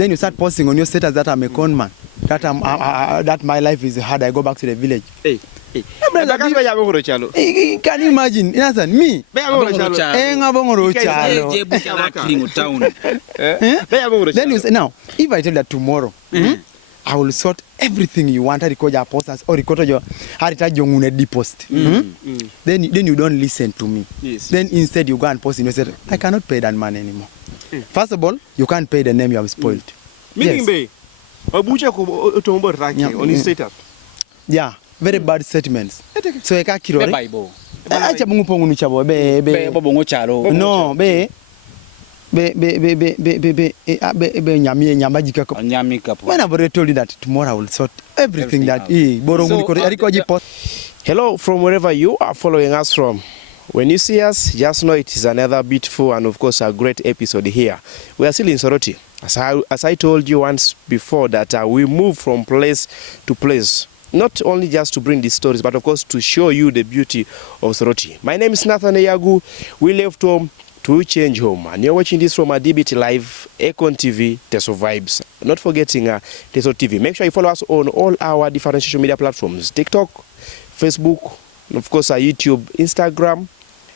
Then you start posting on your status that I'm a con man, that that my life is hard, I go back to the village. Can you imagine? Innocent, me? Then you say, now, if I tell that tomorrow, I will sort everything you want, I record your posters, or record your post. Then you don't listen to me. Yes. Then instead you go and post in your set, I cannot pay that man anymore. First of all, you can't pay the name you have spoiled. Meaning, on his status. Yeah, very bad statements. So I can't kill Bible. No, when I've already told you that tomorrow I will sort everything that Hello from wherever you are following us from. When you see us, just know it is another beautiful and of course a great episode here. We are still in Soroti. As I told you once before that we move from place to place. Not only just to bring these stories, but of course to show you the beauty of Soroti. My name is Nathan Eyagu. We left home to change home. And you're watching this from DBT Live, Econ TV, Teso Vibes. Not forgetting Teso TV. Make sure you follow us on all our different social media platforms. TikTok, Facebook, and of course YouTube, Instagram,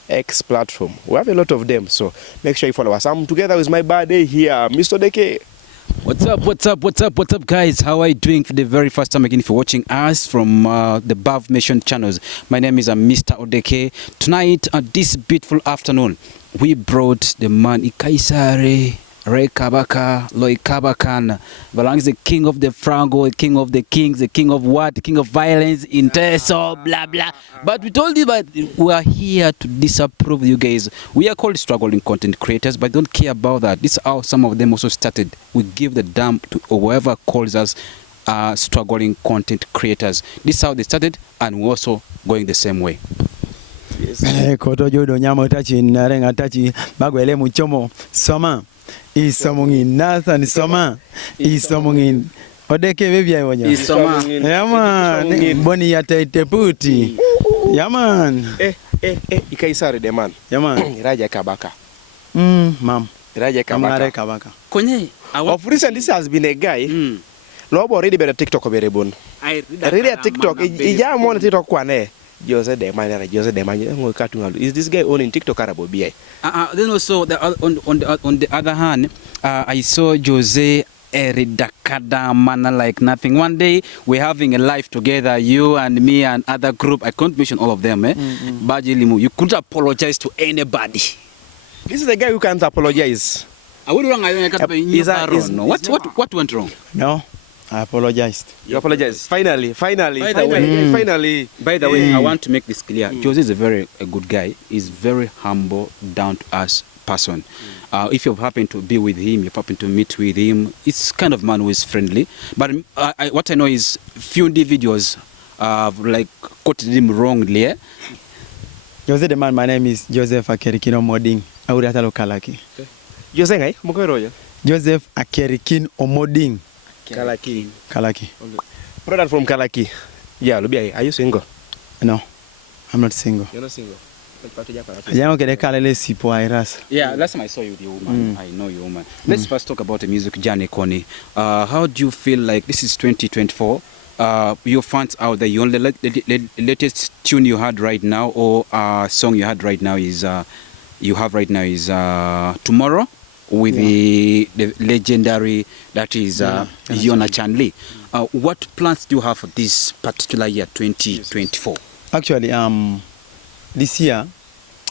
X platform. We have a lot of them, so make sure you follow us. I'm together with my buddy here, Mr. Deke. What's up, guys? How are you doing for the very first time again if you're watching us from the above mentioned channels? My name is Mr. Odeke. Tonight, this beautiful afternoon, we brought the man Ikaisare Ray Kabaka, Loy Kabakan, belongs the king of the Frango, the king of the kings, the king of what? The king of violence, in Teso, blah, blah. But we told you that we are here to disapprove you guys. We are called struggling content creators, but don't care about that. This is how some of them also started. We give the dump to whoever calls us struggling content creators. This is how they started, and we're also going the same way. Koto jodo nyama tachi narenga tachi bagwele muchomo soma isomungin Nathan soma isomungin Odeke baby ayonya isoma yaman boni yataite puti yaman Ikaisare the man yaman Raja Kabaka mam Raja Kabaka konye of recent this has been a guy lobo already better TikTok very bon I really TikTok ija mo TikTok kwane Jose de Mania, is this guy owning TikTok Arabo BI? Then also on the other hand, I saw Jose Eridakada manner like nothing. One day we're having a live together, you and me and other group. I can't mention all of them. Bajilimu, you couldn't apologize to anybody. This is the guy who can't apologize. What went wrong? No. I apologized. You apologized. Finally. By the way, I want to make this clear. Jose is a good guy. He's very humble, down to earth person. If you happen to be with him, you happen to meet with him, it's kind of man who is friendly. But what I know is few individuals like quoted him wrongly. Jose the man, my name is Joseph Akerikino Omoding. Auratalo Kalaki. Jose ngai? Mokoiroyo. Joseph Akerikin Omoding. Kalaki. Brother from Kalaki. Yeah, Lubia, are you single? No, I'm not single. You're not single? Yeah, last time I saw you with your woman. I know your woman. Let's first talk about the music journey, Connie. How do you feel like this is 2024? Your fans out there, you only the latest tune you had right now or song you had right now is Tomorrow with the legendary that is Yona Chanli. What plans do you have for this particular year 2024? Actually, this year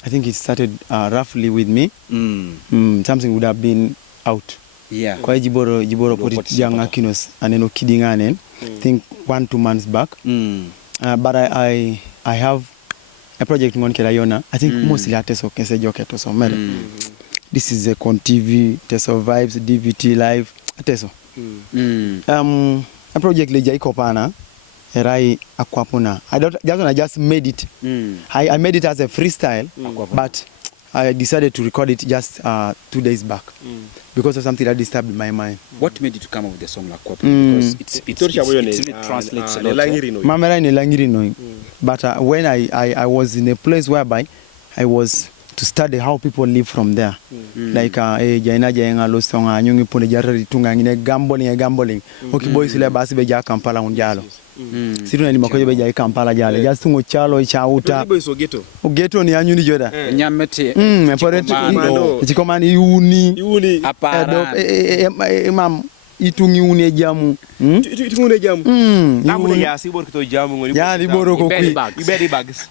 I think it started roughly with me. Something would have been out. Yeah. Kwa jiboro put young akinos aneno kidingane. I think 1-2 months back. But I have a project on Kelayona. I think mostly Teso Kensejoke Teso Mere. This is a Con TV, Teso Vibes, DBT Live, Teso. A project leja ikopana. Erai akwapuna. I just made it. I made it as a freestyle, but I decided to record it just 2 days back because of something that disturbed my mind. What made you to come up with the song Akwapuna? Because it translates a lot. But when I was in a place whereby I was to study how people live from there. Like jaina jaenga lo songa nyungi pone jarri tunga ngine gambling. Okay boys ile basi be ja Kampala unjalo. Situ ni makoje be ja Kampala jale. Just tungo chalo chauta. Boys ogeto. Ogeto ni anyuni joda. Nyamete. Chikomani uni. Apara. Mam itungi uni jamu. Itungi jamu. Namu ya sibor kito jamu ngoni. Ya liboro ko kwi. Iberi bags.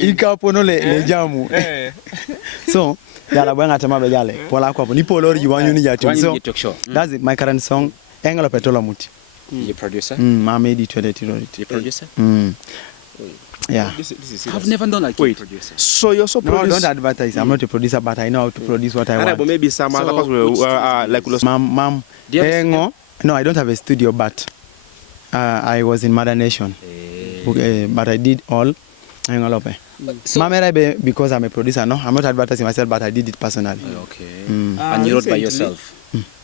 Ikapo no le jamu. So yala bwanga tema be jale. Pola kwa ni polori jiwanyu ni jati. So that's it, my current song Engalo Petola Muti. You producer? I made it to edit it. You producer? Yeah. This is I've never done like a producer. So you're so No, don't advertise. I'm not a producer, but I know how to produce what I want. But maybe some other people like Mom. No, I don't have a studio, but I was in Mother Nation. But I did all Engalope. Mama, because I'm a producer, no, I'm not advertising myself, but I did it personally. Okay. And you wrote by yourself?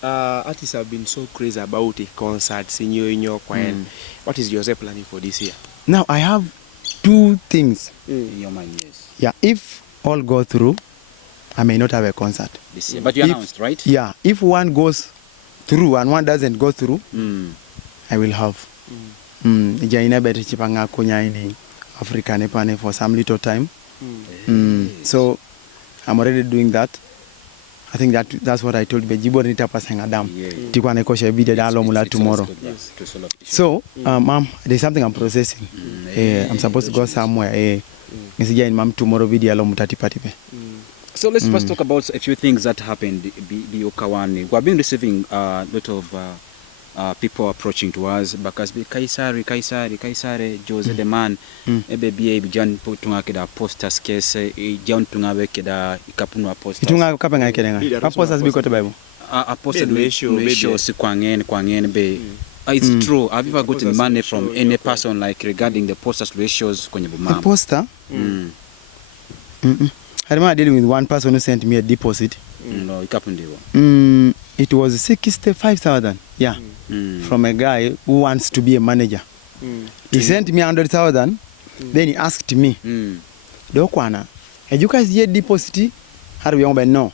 Artists have been so crazy about the concerts in your choir. What is your planning for this year? Now, I have 2 things. In your mind, yes. Yeah, if all go through, I may not have a concert. This year. But you announced, right? Yeah, if one goes through and one doesn't go through, I will have. Jaina bete chipanga kunya ini Africa nepane for some little time. So I'm already doing that. I think that's what I told Bejibo Nita Pasang Adam. Tikwa nekosha video dalo mula tomorrow. So, there's something I'm processing. I'm supposed to go somewhere. Nisija in mam tomorrow video alo mutati patipe. So let's first talk about a few things that happened the Okawani. We have been receiving a lot of people approaching to us because Kaisari Jose the man ebe bia bijan potunga keda posters case jan tunga keda ikapunwa posters itunga kapenga kedenga posters biko to bible a poster ratio si kwangene be it's true. Have you ever gotten money from any person like regarding the posters ratios kwenye bumama the poster I remember dealing with one person who sent me a deposit. No, ikapundiwa. It was 65,000. Yeah. From a guy who wants to be a manager. He sent me 100,000. Then he asked me, Dokwana, have you guys yet deposit? How do we know?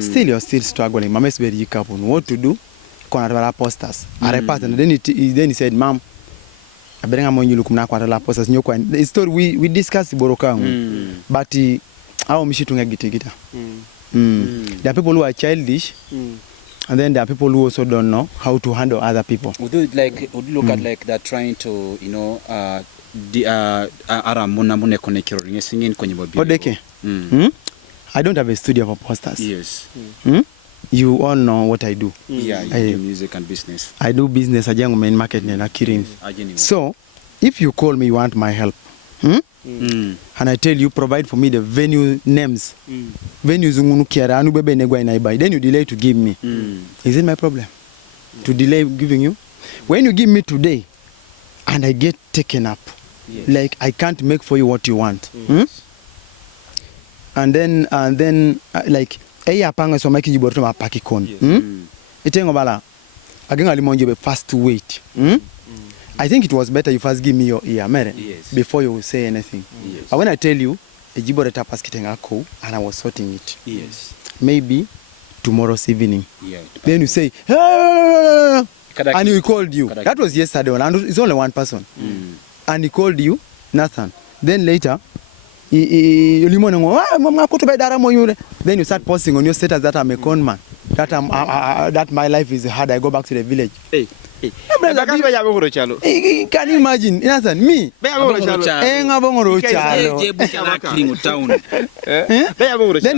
Still, you're still struggling. Mama is very careful. What to do? Kona posters. Then he said, Mom, I bring among you look na kwa posters. The story we discussed Boroka. But how mishitunga gita. There are people who are childish, and then there are people who also don't know how to handle other people. Would you look at like that trying to, you know, Odeke. I don't have a studio for posters. Yes. You all know what I do. Yeah, you do music and business. I do business. I do marketing and kidding. So, if you call me, you want my help. And I tell you, provide for me the venue names. Venues then you delay to give me. Is it my problem to delay giving you? When you give me today and I get taken up, like I can't make for you what you want. And then like panga so make jiborto ma pakikon. Itengo bala agenga limonje be fast to wait. I think it was better you first give me your ear, before you say anything. But when I tell you, and I was sorting it. Yes. Maybe tomorrow's evening. Then you say, and he called you. That was yesterday, and it's only one person. And he called you, Nathan. Then later, then you start posting on your status that I'm a con man. That my life is hard. I go back to the village. Can you imagine? Nathan, me? Then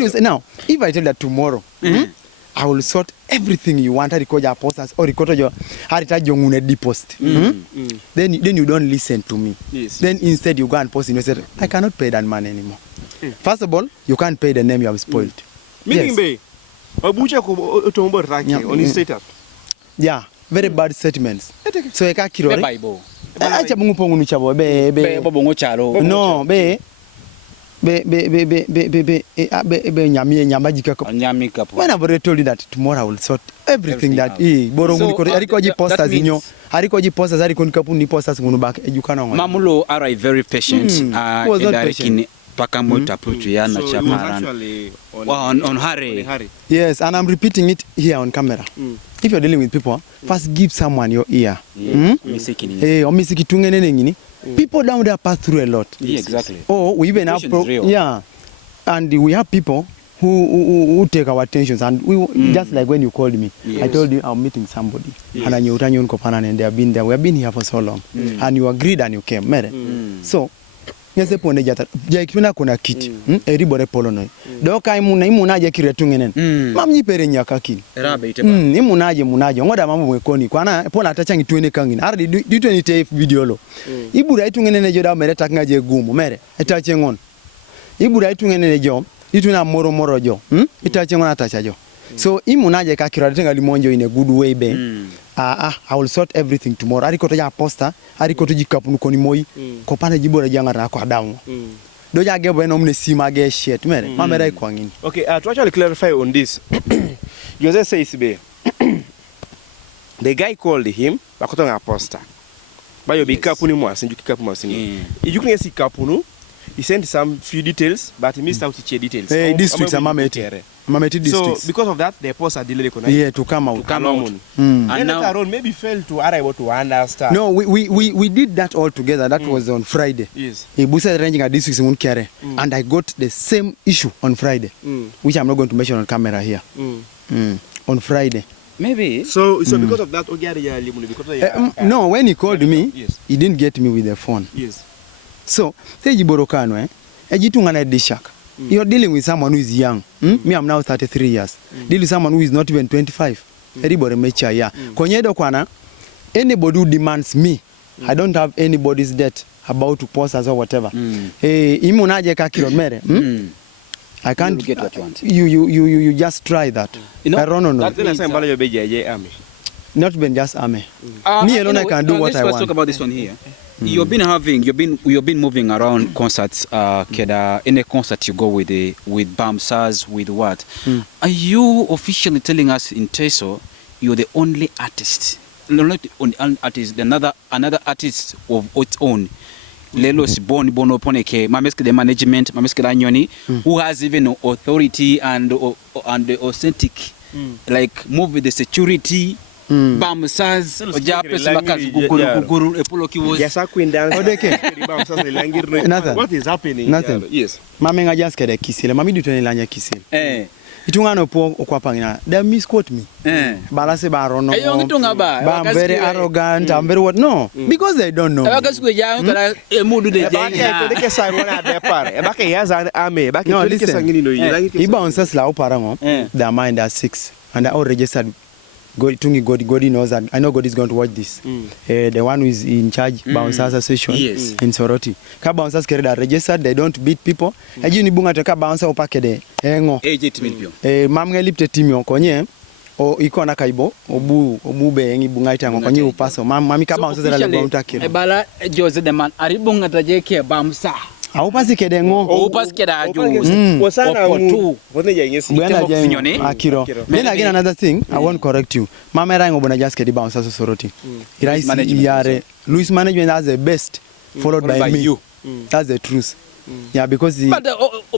you say, now, if I tell that tomorrow, I will sort everything you want. I record your posters or record your deposit. Then you don't listen to me. Then instead you go and post in yourself. I cannot pay that money anymore. First of all, you can't pay the name you have spoiled. Meaning, on his status. Yeah, very bad statements. So I can't kill Bible. No, when I've already told you that tomorrow I will sort everything that Mamulo are very patient. paka moto approach yana chapa on Harry. Yes, and I'm repeating it here on camera. If you're dealing with people, first give someone your ear. People down there pass through a lot. Yeah, exactly. Oh, we even have and we have people who take our attentions, and we just like when you called me, I told you I'm meeting somebody, and they have been there. We have been here for so long, and you agreed and you came, so yes, pone jata jaikuna kuna kiti eribore polo no doka imunaje kiretungenen mamnyi pere nyaka kini erabe iteba imunaje ngoda mambo mwekoni kwana pona atachangi tuene kangini ardi du 20 video lo ibura itungenen joda mere takngaje gumu mere etache ngon ibura itungenen jo ituna moro jo itache ngona atacha jo so imunaje ka kiratenga limonjo in a good way be I will sort everything tomorrow. Ariko to ya poster, ariko to jikapu nuko ni moi. Kopana jibora janga na kwa damu. Doja gebo eno mne sima ge shit. Mere, mamera iko ngini. Okay, to actually clarify on this. Jose says be. The guy called him, bakoto nga poster. Bayo bikapu ni mwa, sinju kikapu mwa sinju. Ijuku ngesi kapu nu. He sent some few details, but he missed out the details. Hey, districts are Mameti districts. So because of that, the poster delayed. Yeah, to come out. And now around maybe failed to arrive to understand. No, we did that all together. That was on Friday. Yes. Ibusa arranging a district in Munkere, and I got the same issue on Friday, which I'm not going to mention on camera here. On Friday. Maybe. So because of that, no, when he called me, he didn't get me with the phone. Yes. So, you're dealing with someone who is young. Me, I'm now 33 years. Dealing with someone who is not even 25. Everybody mecha ya. Konyedo kwana, anybody who demands me, I don't have anybody's debt about to post us or whatever. Imunaje ka kilomere. I can't get what you want. You just try that. You know, I don't know. That's the same value of army. Not even just army. Me alone, I can do what I want. Let's talk about this one here. You've been moving around concerts, Keda, in a concert you go with Bamsaz, with what? Are you officially telling us in Teso you're the only artist? No, not the only artist, another artist of its own. Lelos Bono Poneke, Mameske the management, Mameske Anyoni, who has even authority and the authentic, like move with the security. Bamsaz ojape simakazi guguru epolo kiwozi yes akwinda odeke Bamsaz langirno what is happening nothing yes mame nga just kede kisile mami ditone lanya kisile itungano po okwapangina they misquote me balase barono ba very arrogant I'm very what no because they don't know abakasuke ja nkara emudu de ja ke sai wona de pare abake yaza ame abake tolike sangini no yilangi Bamsaz la oparango their mind are 6 and I all registered. God knows that. I know God is going to watch this. The one who is in charge, Bamsaz Association in Soroti. Ka Bamsaz carried are registered, they don't beat people. Eji ni bunga teka Bamsaz opake de engo. Agent milpio. Mamnge lipte timio konye o iko na kaibo obube engi bunga itango konye upaso. Mami ka Bamsaz la lebo mtakiro. Ebala Jose the man aribunga tajeke Bamsaz. Aupasi kedengo. Aupasi kedajo. Wasana wone jengesi. Akiro. Then again another thing, I won't correct you. Mama rango bona just kedi Bamsaz Soroti. Iraisi Louis management has the best, followed by me. You. That's the truth. Yeah, because but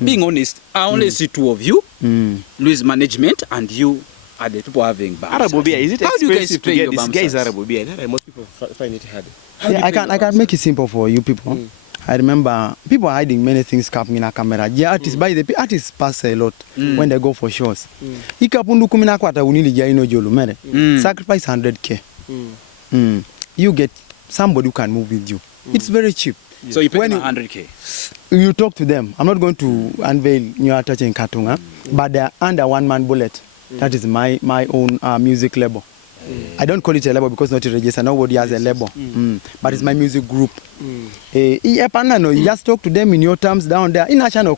being honest, I only see two of you, Louis management and you are the people having Bamsaz. Arabobia, is it how do you guys pay your Bamsaz? This guy is Arabobia. Most people find it hard. Yeah, I can make it simple for you people. I remember people are hiding many things happening in a camera. Yeah, artists by the artists pass a lot when they go for shows. Ikapundu kumina kwata unili jaino jolu mere. Sacrifice 100k. You get somebody who can move with you. It's very cheap. So you pay them 100k. You talk to them. I'm not going to unveil your touching Katunga, but they're under one man bullet. That is my own music label. I don't call it a label because not a register. Nobody has a label. But it's my music group. You just talk to them in your terms down there. In a channel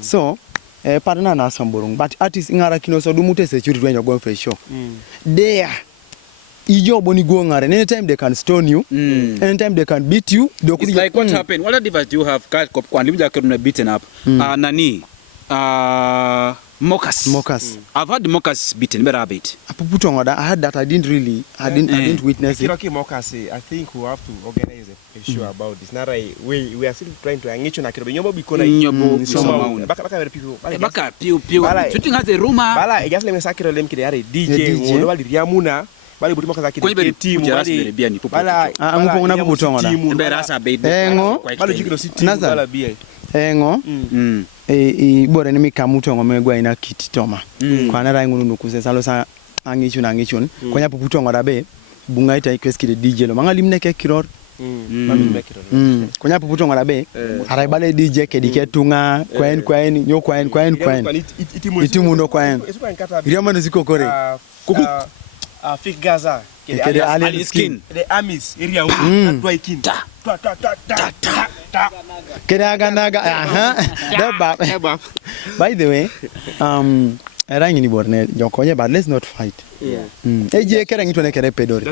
so, partner na samburung. But artists in Arakino so do mute security when you're going for a show. There, anytime they can stone you, anytime they can beat you. It's like what happened. What advice do you have? Beaten up. Nani? Mokas. I've had Mokas beaten, but I beat. Apuputongoda, I had that. I didn't witness it. Okay, Mokas, I think we have to organize a show about this. Now we are still trying to engage on Akirobe. Nyobo bikona Nyobo. Baka piu. Shooting has a rumor. Bala, just let me sakiro lem kide yare DJ. Ngono bali riamuna. Bali budi makaza kide team. Bala, angupo ngona puputongoda. Berasa beat. Engo. Bala jikino si team bala bia. Engo. Bore ni mikamutongo megwa ina kititoma. Kwa nara ngunu nukuze salo sa angichun. Kwa nyapu putongoda be bunga ita ikweskide DJ lo. Manga limneke kiror. Kwa nyapu putongoda be araibale DJ kedike tunga kwaen nyo kwaen. Itimu no kwaen. Iriama nziko kore. Kuku. Fik Gaza. Kede alien skin. The armies area atwa ikin. Kede aganaga. By the way, rangi ni borne jokonye, but let's not fight. Eje kere ngitone kere pedori.